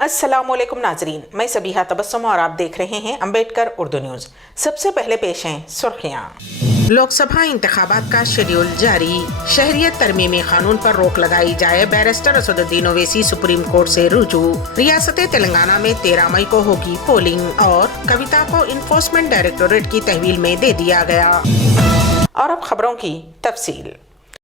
अस्सलाम वालेकुम नाजरीन, मैं सबीहा तबस्सुम और आप देख रहे हैं अम्बेडकर उर्दू न्यूज़। सबसे पहले पेश हैं सुर्खियाँ। लोकसभा इंतखाबात का शेड्यूल जारी। शहरियत तरमीमी कानून पर रोक लगाई जाए, barrister Asaduddin Owaisi supreme court से रुजू। रियासत तेलंगाना में 13 मई को होगी पोलिंग और कविता को इन्फोर्समेंट डायरेक्टोरेट की तहवील में दे दिया गया। और अब खबरों की तफसील।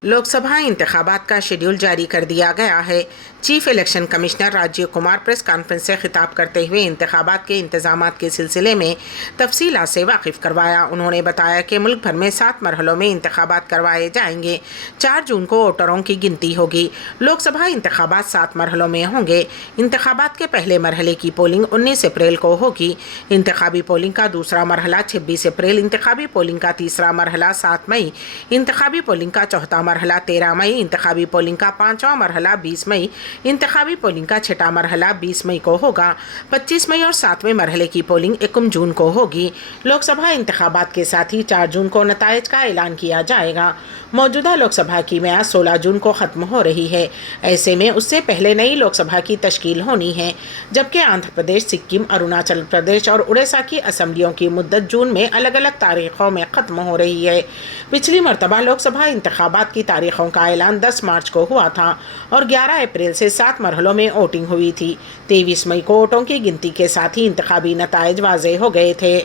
लोकसभा इंतखाबात का शेड्यूल जारी कर दिया गया है। Chief election commissioner Rajiv Kumar press conference से खिताब करते हुए इंतखाबात के इंतजामात के सिलसिले में तफसीलात से वाकिफ करवाया। उन्होंने बताया कि मुल्क भर में 7 मरहलों में इंतखाबात करवाए जाएंगे। 4 जून को वोटरों की गिनती होगी। लोकसभा इंतखाबात 7 मरहलों में होंगे। इंतखाबात के पहले मरहले की पोलिंग 19 अप्रैल को होगी। इंतखाबी पोलिंग का दूसरा मरहला 26 अप्रैल, इंतखाबी पोलिंग का तीसरा मरहला 7 मई, इंतखाबी पोलिंग का चौथा मरहला 13 मई, इंतखाबी पोलिंग का 5वां मरहला 20 मई, इंतखाबी पोलिंग का 6वां मरहला 20 मई को होगा। 25 मई और 7वें मरहले की पोलिंग 1 जून को होगी। लोकसभा इंतखाबात के साथ ही 4 जून को नताइज का ऐलान किया जाएगा। मौजूदा लोकसभा की मियाद 16 जून को ख़त्म हो रही है। ऐसे में उससे पहले नई लोकसभा की तश्कील होनी है, जबकि आंध्र प्रदेश, सिक्किम, अरुणाचल प्रदेश और उड़ीसा की असम्बलियों की मुद्दत जून में अलग अलग तारीखों में ख़त्म हो रही है। पिछली मरतबा लोकसभा इंतखाबात की तारीखों का ऐलान 10 मार्च को हुआ था और 11 अप्रैल से 7 मरहलों में वोटिंग हुई थी। 23 मई को वोटों की गिनती के साथ ही इंतखाबी नताइज वाज़ेह हो गए थे।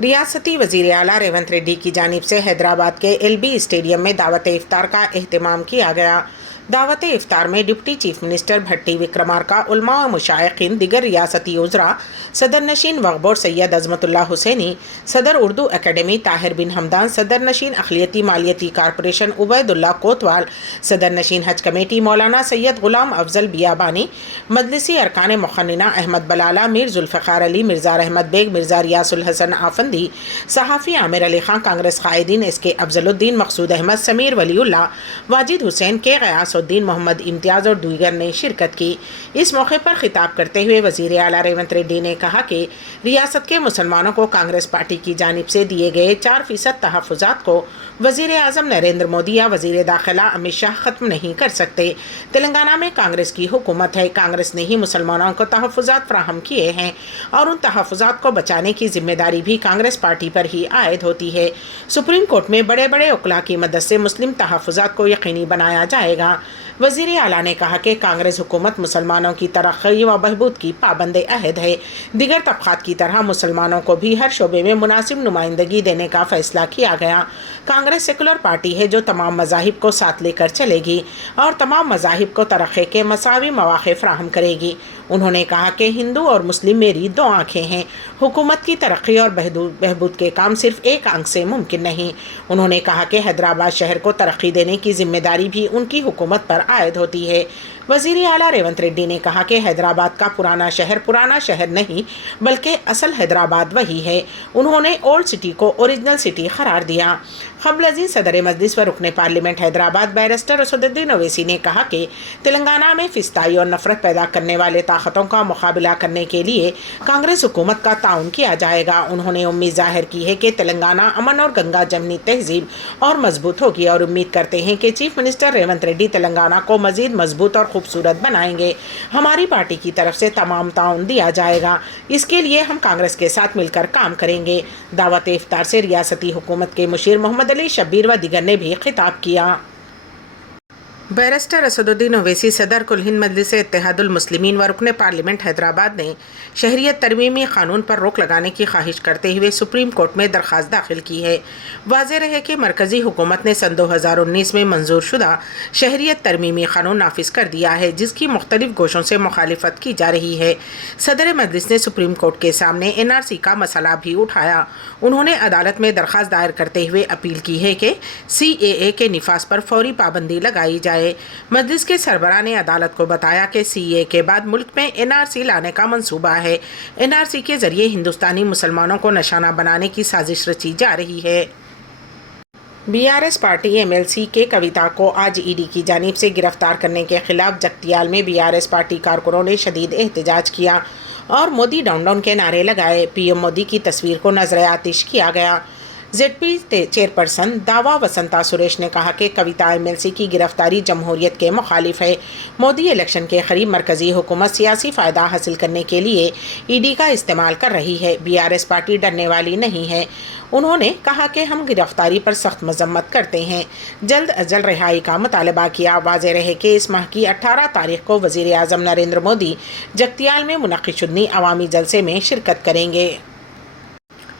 रियासती वज़ीर आला रेवंत रेड्डी की जानिब से हैदराबाद के LB स्टेडियम में दावत इफ्तार का एहतमाम किया गया। दावत इफ्तार में डिप्टी चीफ मिनिस्टर भट्टी विक्रमार्का, उलमा व मुशाइखीन, दिगर रियासती उज़रा, सदर नशीन वक्फ बोर्ड सैयद अज़मतुल्लाह हुसैनी, सदर उर्दू एकेडमी ताहिर बिन हमदान, सदर नशीन अखिलियती मालियती कारपोरेशन उबैदुल्ला कोतवाल, सदर नशीन हज कमेटी मौलाना सैयद गुलाम अफजल बियाबानी, मजलिसी अरकान मुखन्निना अहमद बलाला, मीर जुल्फ़िकार अली, मिर्ज़ा रहमत बेग, मिर्ज़ा रियासुल हसन आफंदी, सहाफ़ी आमिर अली खान, कांग्रेस कायदीन SK अफजलुद्दीन, मकसूद अहमद, समीर वलीउल्लाह, वाजिद हुसैन, के गयासुद्दीन, मोहम्मद इम्तियाज़ और दीगर ने शिरकत की। इस मौके पर खिताब करते हुए वज़ीर आला रेवंत रेड्डी ने कहा कि रियासत के मुसलमानों को कांग्रेस पार्टी की जानिब से दिए गए 4% तहफ़्फ़ुज़ात को वज़ीर आज़म नरेंद्र मोदी या वज़ीर दाखिला अमित शाह ख़त्म नहीं कर सकते। तेलंगाना में कांग्रेस की हुकूमत है। कांग्रेस ने ही मुसलमानों को तहफ़्फ़ुज़ात फ़राहम किए हैं और उन तहफ़्फ़ुज़ात को बचाने की ज़िम्मेदारी भी कांग्रेस पार्टी पर ही आयद होती है। सुप्रीम कोर्ट में बड़े बड़े वकला की मदद से मुस्लिम तहफ़्फ़ुज़ात को यकीनी बनाया जाएगा। वज़ीर आला ने कहा कि कांग्रेस हुकूमत मुसलमानों की तरक्की व बहबूद की पाबंद अहद है। दिगर तबक़ात की तरह मुसलमानों को भी हर शोबे में मुनासिब नुमाइंदगी देने का फ़ैसला किया गया। कांग्रेस सेकुलर पार्टी है जो तमाम मज़ाहिब को साथ लेकर चलेगी और तमाम मज़ाहिब को तरक्की के मसावी मौक़े फ़राहम करेगी। उन्होंने कहा कि हिंदू और मुस्लिम मेरी 2 आँखें हैं। हुकूमत की तरक्की और बहबूद के काम सिर्फ एक आँख से मुमकिन नहीं। उन्होंने कहा कि हैदराबाद शहर को तरक्की देने की जिम्मेदारी भी उनकी हुकूमत पर आयद होती है। वज़ीर आला रेवंत रेड्डी ने कहा कि हैदराबाद का पुराना शहर नहीं बल्कि असल हैदराबाद वही है। उन्होंने ओल्ड सिटी को ओरिजिनल सिटी करार दिया। क़ब्ल सदर मजलिस व रुकन पार्लियामेंट हैदराबाद बैरिस्टर असदुद्दीन ओवैसी ने कहा कि तेलंगाना में फिस्ताई और नफरत पैदा करने वाले ताकतों का मुकाबला करने के लिए कांग्रेस हुकूमत का ताउन किया जाएगा। उन्होंने उम्मीद जाहिर की है कि तेलंगाना अमन और गंगा जमनी तहजीब और मजबूत होगी और उम्मीद करते हैं कि चीफ मिनिस्टर रेवंत रेड्डी तेलंगाना को मज़ीद मजबूत और खूबसूरत बनाएंगे। हमारी पार्टी की तरफ से तमाम ताउन दिया जाएगा। इसके लिए हम कांग्रेस के साथ मिलकर काम करेंगे। दावत इफ्तार से रियासती हुकूमत के मुशीर मोहम्मद अली शब्बीर व दिगर ने भी खिताब किया। बैरिस्टर असदुद्दीन ओवैसी, सदर कुल हिंद मजलिस इत्तेहादुल मुस्लिमीन व रुकन पार्लियामेंट हैदराबाद ने शहरियत तरमीमी कानून पर रोक लगाने की ख्वाहिश करते हुए सुप्रीम कोर्ट में दरख्वास्त दाखिल की है। वाज़ेह रहे कि मरकज़ी हुकूमत ने सन 2019 में मंजूर शुदा शहरियत तरमीमी कानून नाफिज कर दिया है, जिसकी मुख्तलिफ गोशों से मुखालिफत की जा रही है। सदर मजलिस ने सुप्रीम कोर्ट के सामने NRC का मसला भी उठाया। उन्होंने अदालत में दरख्वास्त दायर करते हुए अपील की है कि CAA के निफाज पर फौरी पाबंदी लगाई जाए। मजलिस के सरबराह ने अदालत को बताया कि CAA के बाद मुल्क में NRC लाने का मंसूबा है। NRC के जरिए हिंदुस्तानी मुसलमानों को निशाना बनाने की साजिश रची जा रही है। BRS पार्टी MLC के कविता को आज ED की जानिब से गिरफ्तार करने के खिलाफ जगतियाल में BRS पार्टी कारकुनों ने शदीद एहतजाज किया और मोदी डाउन डाउन के नारे लगाए। PM मोदी की तस्वीर को नजर आतिश किया गया। ZP चेयरपर्सन दावा वसंता सुरेश ने कहा कि कविता MLC की गिरफ्तारी जमहूरियत के मुखालिफ है। मोदी इलेक्शन के करीब मरकजी हुकूमत सियासी फ़ायदा हासिल करने के लिए ED का इस्तेमाल कर रही है। BRS पार्टी डरने वाली नहीं है। उन्होंने कहा कि हम गिरफ्तारी पर सख्त मजम्मत करते हैं। जल्द अज जल्द रिहाई का मुतालबा किया। वाज़ेह रहे कि इस माह की 18 तारीख को वज़ीर आज़म नरेंद्र मोदी जगतियाल में मुनक़्क़िद शुदनी अवामी जलसे में शिरकत करेंगे।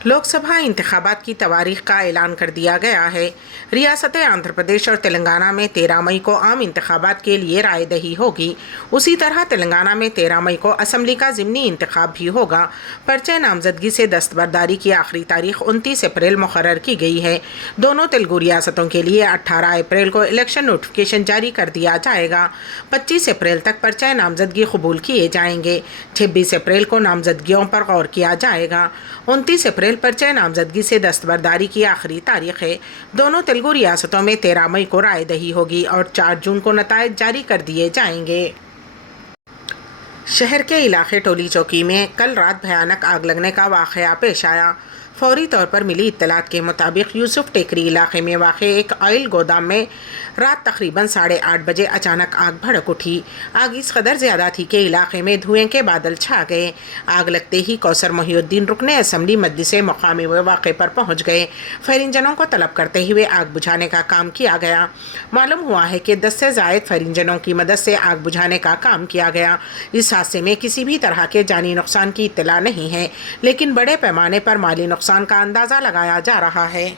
लोकसभा इंतखाबात की तवारीख का ऐलान कर दिया गया है। रियासत आंध्र प्रदेश और तेलंगाना में 13 मई को आम इंतखाबात के लिए राय दही होगी। उसी तरह तेलंगाना में 13 मई को असम्बली का ज़िमनी इंतखाब भी होगा। पर्चे नामजदगी से दस्तबरदारी की आखिरी तारीख 29 अप्रैल मुकर्रर की गई है। दोनों तेलुगु रियासतों के लिए 18 अप्रैल को इलेक्शन नोटिफिकेशन जारी कर दिया जाएगा। 25 अप्रैल तक पर्चे नामजदगी कबूल किए जाएंगे। 26 अप्रैल को नामजदगियों पर गौर किया जाएगा। 29 अप्रैल पर्चे नामजदगी से दस्तबरदारी की आखिरी तारीख है। दोनों तेलुगु रियासतों में 13 मई को राय दही होगी और 4 जून को नताइज जारी कर दिए जाएंगे। शहर के इलाके टोली चौकी में कल रात भयानक आग लगने का वाक़या पेश आया। फौरी तौर पर मिली इत्तलात के मुताबिक यूसुफ टेकरी इलाके में वाक़ एक ऑयल गोदाम में रात तकरीबन 8:30 बजे अचानक आग भड़क उठी। आग इस कदर ज़्यादा थी कि इलाके में धुएं के बादल छा गए। आग लगते ही कौसर मोहिउद्दीन रुकने असम्बली मजलिस मकामी वाक़े पर पहुँच गए। फायर इंजनों को तलब करते हुए आग बुझाने का काम किया गया। मालूम हुआ है कि 10 से ज़ायद फायर इंजनों की मदद से आग बुझाने का काम किया गया। इस हादसे में किसी भी तरह के जानी नुकसान की इत्तला नहीं है, लेकिन बड़े पैमाने पर माली नुकसान का अंदाज़ा लगाया जा रहा है।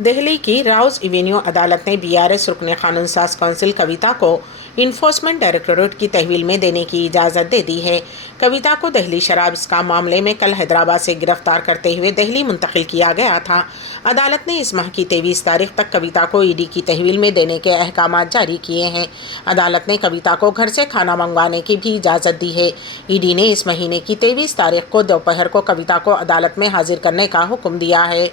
दिल्ली की राउज एवेन्यू अदालत ने BRS रुकने कानून साज कौंसिल कविता को इन्फोर्समेंट डायरेक्टोरेट की तहवील में देने की इजाज़त दे दी है। कविता को दिल्ली शराब स्कैम मामले में कल हैदराबाद से गिरफ्तार करते हुए दिल्ली मुंतकिल किया गया था। अदालत ने इस माह की 23 तारीख तक कविता को ED की तहवील में देने के अहकाम जारी किए हैं। अदालत ने कविता को घर से खाना मंगवाने की भी इजाज़त दी है। ED ने इस महीने की 23 तारीख को दोपहर को कविता को अदालत में हाजिर करने का हुक्म दिया है।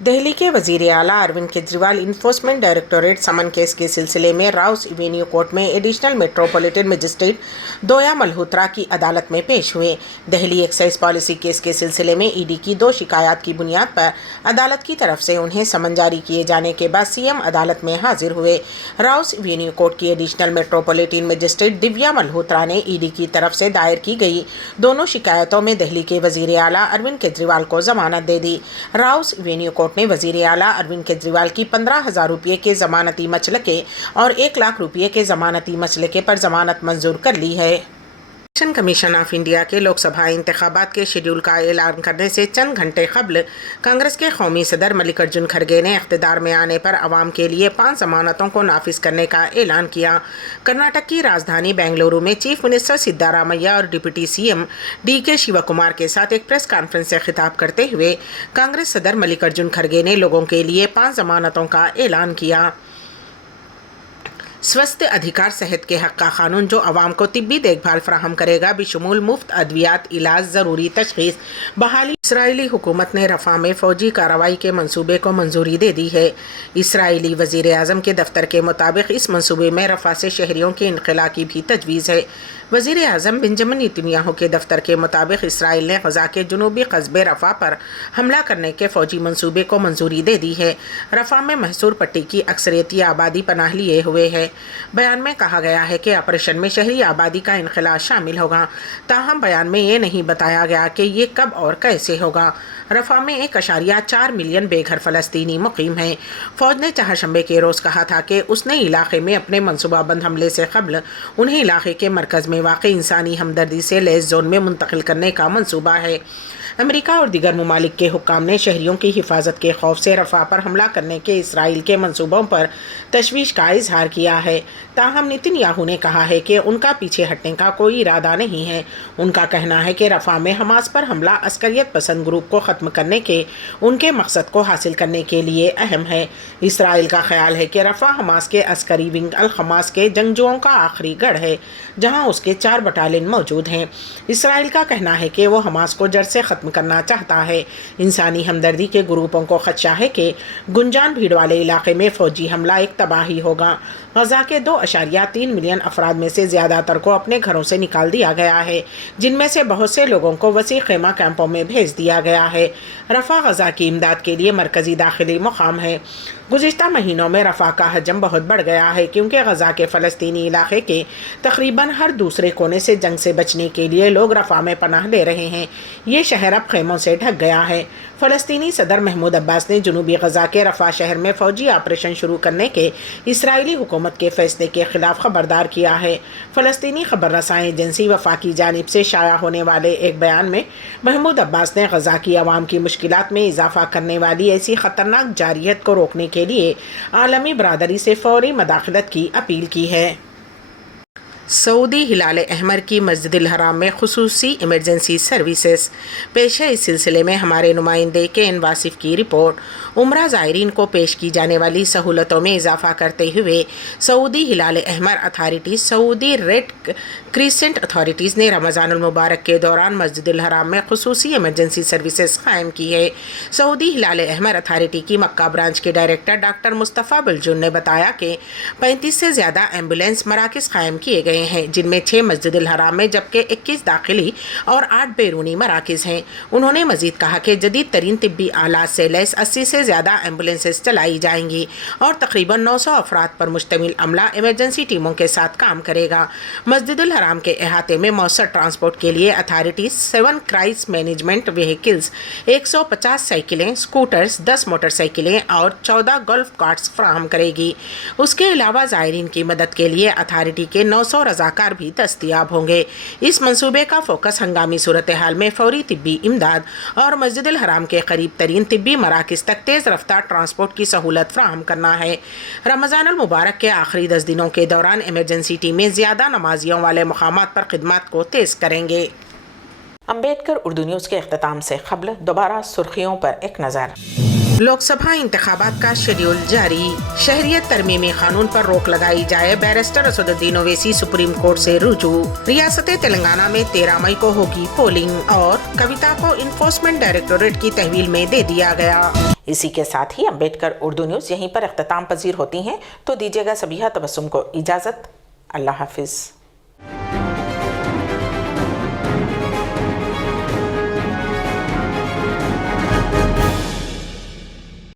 दिल्ली के वज़ीर आला Arvind Kejriwal enforcement directorate summon case के सिलसिले में राउस एवेन्यू कोर्ट में एडिशनल मेट्रोपॉलिटन मजिस्ट्रेट दोया मल्होत्रा की अदालत में पेश हुए। दिल्ली एक्साइज पॉलिसी केस के सिलसिले में ED की 2 शिकायत की बुनियाद पर अदालत की तरफ से उन्हें समन जारी किए जाने के बाद CM अदालत में हाजिर हुए। राउस एवेन्यू कोर्ट की additional metropolitan magistrate Divya Malhotra ने ED की तरफ से दायर की गई दोनों शिकायतों में दिल्ली के वज़ीर आला अरविंद केजरीवाल को जमानत दे दी। राउस एवेन्यू कोर्ट ने वज़ीर आला अरविंद केजरीवाल की 15,000 रुपये के ज़मानती मचलके और 1 लाख रुपये के ज़मानती मचलके पर ज़मानत मंजूर कर ली है। इलेक्शन कमीशन ऑफ इंडिया के लोकसभा इंतखाबात के शेड्यूल का ऐलान करने से चंद घंटे कबल कांग्रेस के कौमी सदर मल्लिकार्जुन खड़गे ने इख्तिदार में आने पर आवाम के लिए 5 ज़मानतों को नाफिज करने का ऐलान किया। कर्नाटक की राजधानी बेंगलुरु में चीफ मिनिस्टर सिद्धारामैया और डिप्टी CM DK शिवकुमार के साथ एक प्रेस कॉन्फ्रेंस से खिताब करते हुए कांग्रेस सदर मल्लिकार्जुन खड़गे ने लोगों के लिए 5 ज़मानतों का ऐलान किया। स्वस्थ अधिकार सेहत के हक़ का कानून जो आवाम को तिब्बी देखभाल फराहम करेगा, बिशमूल मुफ्त अद्वियात, इलाज, ज़रूरी तशख़ीस, बहाली। इसराइली हुकूमत ने रफ़ा में फ़ौजी कार्रवाई के मंसूबे को मंजूरी दे दी है। इसराइली वज़ीर आज़म के दफ्तर के मुताबिक इस मंसूबे में रफ़ा से शहरियों के इनक़िला की भी तजवीज़ है। वज़ीर आज़म बेंजामिन नेतन्याहू के दफ्तर के मुताबिक इसराइल ने गज़ा के जनूबी कस्बे रफ़ा पर हमला करने के फ़ौजी मंसूबे को मंजूरी दे दी है। रफ़ा में महसूर पट्टी की अक्सरियती आबादी पनाह लिए हुए है। बयान में कहा गया है कि ऑपरेशन में शहरी आबादी का इनक़िला शामिल होगा, ताहम बयान में ये नहीं बताया गया कि ये कब और कैसे होगा। रफ़ा में 1.4 मिलियन बेघर फ़लस्तीनी मुक़ीम हैं। फ़ौज ने चहारशंबे के रोज़ कहा था कि उसने इलाक़े में अपने मनसूबाबंद हमले से कबल उन्हें इलाक़े के मरकज़ में वाक़ इंसानी हमदर्दी से लैस जोन में मुंतकिल करने का मनसूबा है। अमेरिका और दीगर ममालिक के हुक्काम ने शहरियों की हिफाजत के खौफ से रफ़ा पर हमला करने के इसराइल के मंसूबों पर तशवीश का इजहार किया है। ताहम नेतन्याहू ने कहा है कि उनका पीछे हटने का कोई इरादा नहीं है। उनका कहना है कि रफ़ा में हमास पर हमला अस्करियत पसंद ग्रुप को ख़त्म करने के उनके मकसद को हासिल करने के लिए अहम है। इसराइल का ख्याल है कि रफ़ा हमास के अस्करी विंग अल हमास के जंगजुओं का आखिरी गढ़ है, जहाँ उसके 4 बटालियन मौजूद हैं। इसराइल का कहना है कि वो हमास को जड़ से ख़त्म ختم کرنا چاہتا ہے۔ انسانی ہمدردی کے گروپوں کو خدشہ ہے کہ گنجان بھیڑ والے علاقے میں فوجی حملہ ایک تباہی ہوگا۔ غزہ کے 2.3 ملین افراد میں سے زیادہ تر کو اپنے گھروں سے نکال دیا گیا ہے، جن میں سے بہت سے لوگوں کو وسیع خیمہ کیمپوں میں بھیج دیا گیا ہے۔ رفح غزہ کی امداد کے لیے مرکزی داخلی مقام ہے۔ گزشتہ مہینوں میں رفح کا حجم بہت بڑھ گیا ہے کیونکہ غزہ کے فلسطینی علاقے کے تقریباً ہر دوسرے کونے سے جنگ سے بچنے کے لیے لوگ رفح میں پناہ لے رہے ہیں۔ یہ شہر اب خیموں سے ڈھک گیا ہے۔ فلسطینی صدر محمود عباس نے جنوبی غزہ کے رفح شہر میں فوجی آپریشن شروع کرنے کے اسرائیلی حکومت کے فیصلے کے خلاف خبردار کیا ہے۔ فلسطینی خبر رساں ایجنسی وفا کی جانب سے شائع ہونے والے ایک بیان میں محمود عباس نے غزہ کی عوام کی مشکلات میں اضافہ کرنے والی ایسی خطرناک جارحیت کو روکنے کے لیے عالمی برادری سے فوری مداخلت کی اپیل کی ہے۔ سعودی ہلال احمر کی مسجد الحرام میں خصوصی ایمرجنسی سروسز۔ پیش ہے اس سلسلے میں ہمارے نمائندے کے واصف کی رپورٹ۔ عمرہ زائرین کو پیش کی جانے والی سہولتوں میں اضافہ کرتے ہوئے سعودی ہلال احمر اتھارٹیز، سعودی ریڈ کریسنٹ اتھارٹیز نے رمضان المبارک کے دوران مسجد الحرام میں خصوصی ایمرجنسی سروسز قائم کی ہے۔ سعودی ہلال احمر اتھارٹی کی مکہ برانچ کے ڈائریکٹر ڈاکٹر مصطفیٰ بلجن نے بتایا کہ 35 سے زیادہ ایمبولینس مراکز قائم کیے گئے ہیں، جن میں 6 مسجد الحرام میں جبکہ 21 داخلی اور 8 بیرونی مراکز ہیں۔ انہوں نے مزید کہا کہ جدید ترین طبی آلات سے لیس 80 سے زیادہ ایمبولینسز چلائی جائیں گی اور تقریباً 900 افراد پر مشتمل عملہ ایمرجنسی ٹیموں کے ساتھ کام کرے گا۔ مسجد الحرام کے احاطے میں مؤثر ٹرانسپورٹ کے لیے اتھارٹیز 7 کرائسس مینجمنٹ وہیکلز، 150 سائیکلیں، اسکوٹرز، 10 موٹر سائیکلیں اور 14 گولف کارٹس فراہم کرے گی۔ اس کے علاوہ زائرین کی مدد کے لیے اتھارٹی کے 900 رضاکار بھی دستیاب ہوں گے۔ اس منصوبے کا فوکس ہنگامی صورتحال میں فوری طبی امداد اور مسجد الحرام کے قریب ترین طبی مراکز تک تیز رفتار ٹرانسپورٹ کی سہولت فراہم کرنا ہے۔ رمضان المبارک کے آخری 10 دنوں کے دوران ایمرجنسی ٹیمیں زیادہ نمازیوں والے مقامات پر خدمات کو تیز کریں گے۔ امبیڈکر اردو نیوز کے اختتام سے قبل دوبارہ سرخیوں پر ایک نظر۔ لوک سبھا انتخابات کا شیڈول جاری، شہریت ترمیمی قانون پر روک لگائی جائے، بیرسٹر اسد الدین اویسی سپریم کورٹ سے رجوع۔ ریاست تلنگانہ میں 13 مئی کو ہوگی پولنگ اور کویتا کو انفورسمنٹ ڈائریکٹوریٹ کی تحویل میں دے دیا گیا۔ اسی کے ساتھ ہی امبیڈکر اردو نیوز یہیں پر اختتام پذیر ہوتی ہیں، تو دیجیے گا سبیحہ تبسم کو اجازت۔ اللہ حافظ۔